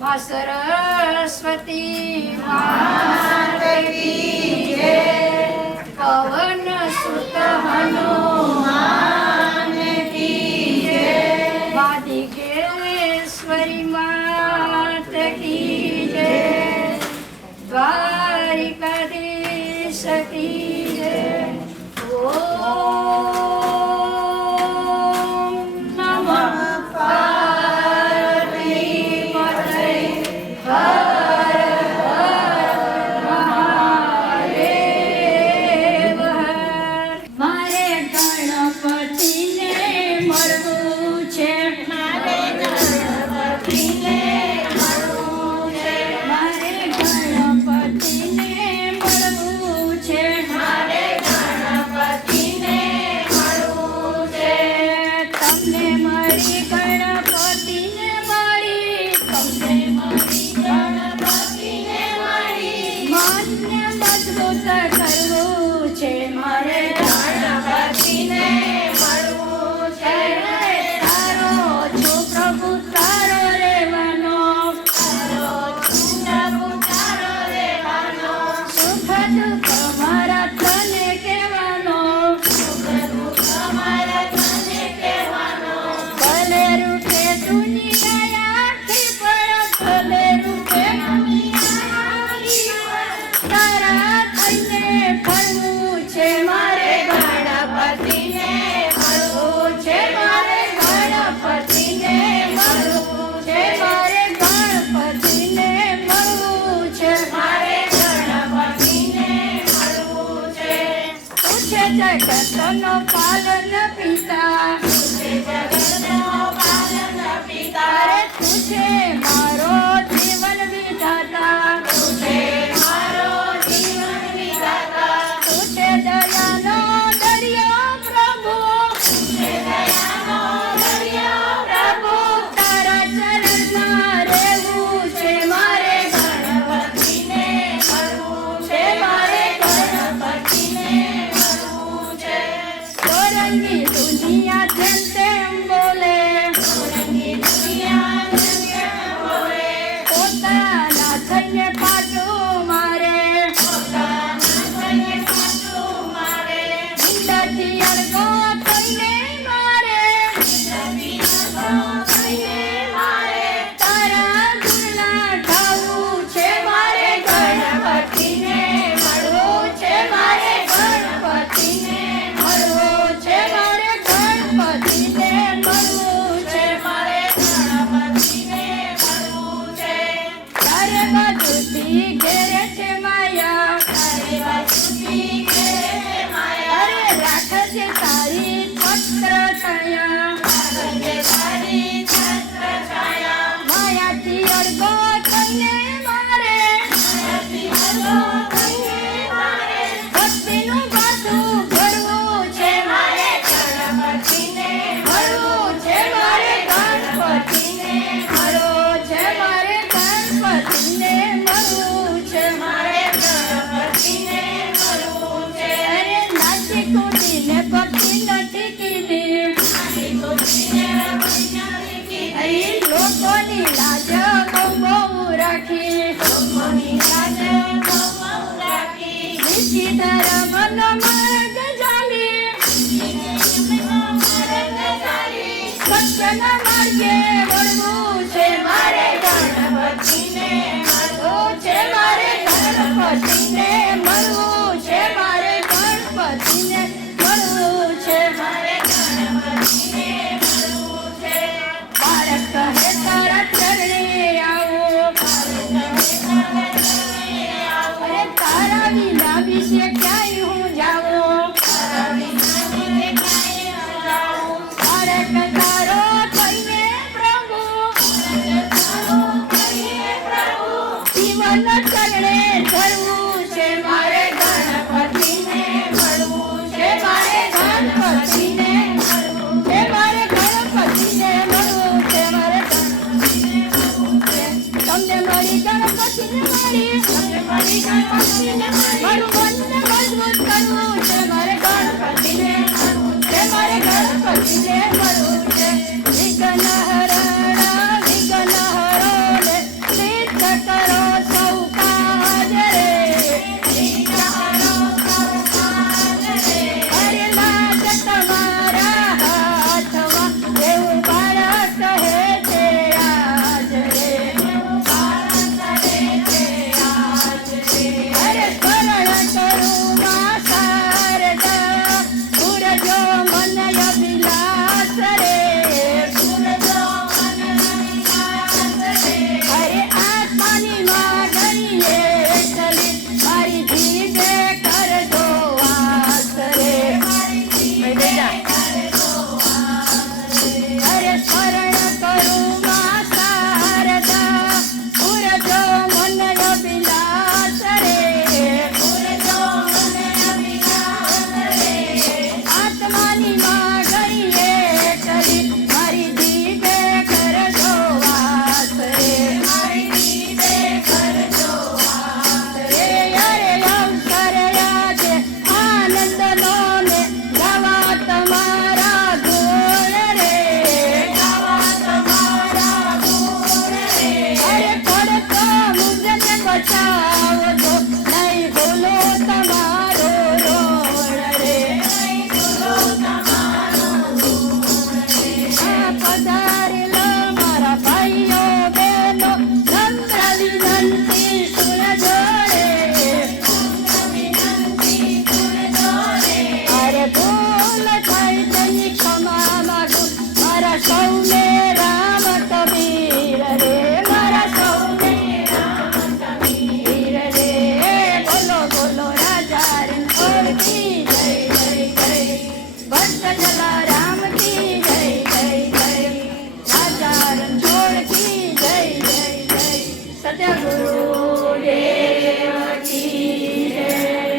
माँ सरस्वती मात की जय। पवन सुत हनुमान की जय। माँ दिगेश्वरी मात की जय। द्वारिकाधीश की जय। ओम नमः पार्वतीपतये। हर हर महादेव हर। मारे गणपतिने મળવું છે। મારે ગણપતિને મળવું છે। મારે ગણપતિને મળવું છે। મારે ગણપતિને મળવું છે। તમને મળી ગણપતિને મળી। તમને મળી ગણપતિને મળી। મનને મજબૂત કરવું છે। મારે ગણપતિને મળવું છે। તારો છું પ્રભુ તારો રહેવાનો। તારો છું પ્રભુ તારો રહેવાનો। સુખ દુઃખ મારા તને કહેવાનો। સુખ દુઃખ મારા તને કહેવાનો। ભલે રૂપે દુનિયા આખી પણ ભલે રૂપે દુનિયા આખી પણ તારા થઈને ફરવું છે। મારે ગણપતિને મળવું છે। મારે ગણપતિને મળવું છે। મારે ગણપતિને મળવું છે। મારે ગણપતિને મળવું છે। તું છે જગતનો પાલન પિતા। તું છે જગતનો પાલન પિતા। રે તું છે મારો જીવન વિધાતા। તું છે મારો જીવન વિધાતા। તું છે દયાનો દરિયો પ્રભુ। તું છે દયાનો દરિયો પ્રભુ। તારા ચરણમાં રહેવું છે। મારે ગણપતિને મળવું છે। મારે ગણપતિને મળવું છે। તોરંગી દુનિયા જેમ તેમ બોલે। તોરંગી દુનિયા જેમ તેમ બોલે। પોતાના થઈને પાટું મારે। પોતાના થઈને પાટું મારે। નિંદાથી અડગો થઈને મારે। નિંદાથી અડગો થઈને મારે। તારા ગુણના ગાવું છે। મારે ગણપતિને મળવું છે। મારે ગણપતિને મળવું છે। મારે ગણપતિને મળવું છે। મારે ગણપતિને મળવું છે। તારે બાજુથી ઘેરે છે માયા। તારે બાજુથી ઘેરે છે માયા। અરે રાખજે તારી છત્ર છાયા। રાખજે તારી છત્ર છાયા। માયાથી અડગો થઈને મારે। માયાથી અડગો થઈને મારે। ભક્તિનું બાધું ભરવું છે। મારે ગણપતિને મળવું છે। મારે ગણપતિને મળવું છે। મારે ગણપતિને મળવું છે। મારે ગણપતિને મળવું છે। અરે નાચી કૂદીને ભક્તિ નથી કીધી। નાચી કૂદીને ભક્તિ નથી કીધી। અહીં લોકોની લાજ બહુ રાખી। લોકોની લાજ બહુ રાખી। નીચી ધર્મનો માર્ગ ચાલી। સત્યના માર્ગે વળવું છે। મારે ગણપતિને મળવું છે। મારે ગણપતિને મળવું છે। મારે ગણપતિને મળવું છે। મારે ગણપતિને મળવું છે। બાળક કહે તારા ચરણે આવું। અરે તારા વિના વિશે ક્યાંય હું જાઉં। તારા વિના વિશે ક્યાંય હું જાઉં। બાળક તારો થઈને પ્રભુ। જીવન ચરણે ધરવું છે। મારે ગણપતિને મળવું છે। મારે ગણપતિને મળવું છે। મારે ગણપતિને મળવું છે। મારે ગણપતિને મળવું છે। તમને મળી ગણપતિને મળી। તમને મળી ગણપતિને મળી। મારું મનને મજબૂત કરવું છે। મારે ગણપતિને મળવું છે। મારે ગણપતિને મળવું છે। વિઘ્ન હરણ વિઘ્ન હરો રે સદગુરુદેવ કી જય.